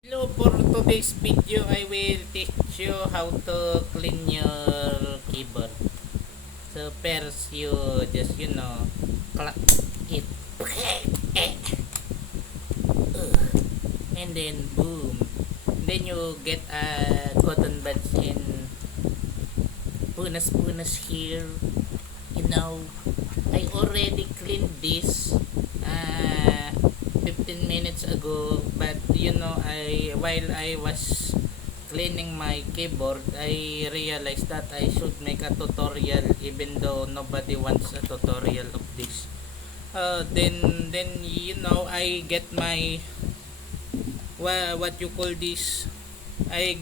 Hello, for today's video I will teach you how to clean your keyboard. So first you just clap it and then boom. Then you get a cotton buds and punas here. I already cleaned this 15 minutes ago, but I while I was cleaning my keyboard, I realized that I should make a tutorial even though nobody wants a tutorial of this. Then I get my what you call this. I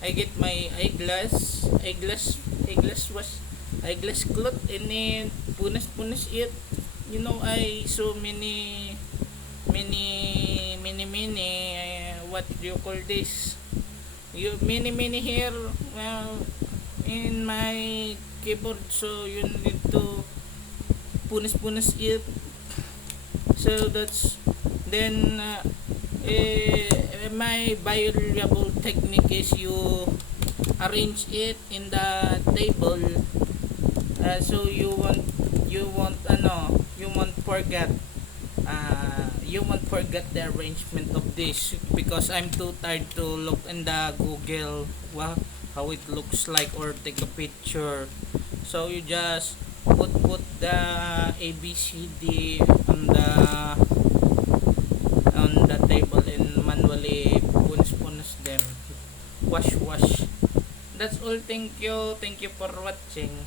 get my eyeglass cloth and then punas it. I so what do you call this, you many here in my keyboard, so you need to punas it. So that's then my valuable technique is you arrange it in the table, so you won't forget the arrangement of this, because I'm too tired to look in the Google how it looks like or take a picture. So you just put the ABCD on the table and manually punas them, wash. That's all. Thank you for watching.